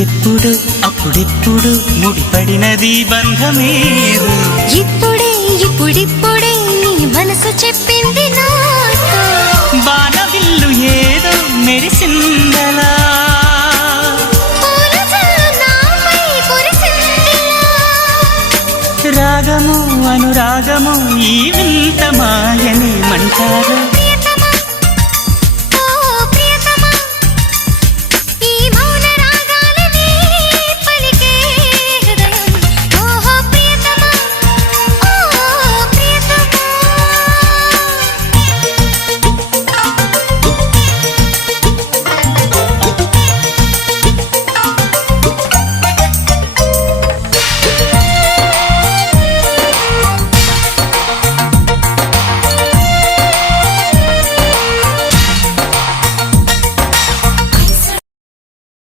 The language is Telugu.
ఎప్పుడు అప్పుడెప్పుడు ముడిపడినది బంధమేదో ఇప్పుడిప్పుడే నీ మనసు చెప్పింది నాతో బాణవిల్లు ఏదో మెరిసిందలా రాగము అనురాగము ఈ వింత మాయని మంటారు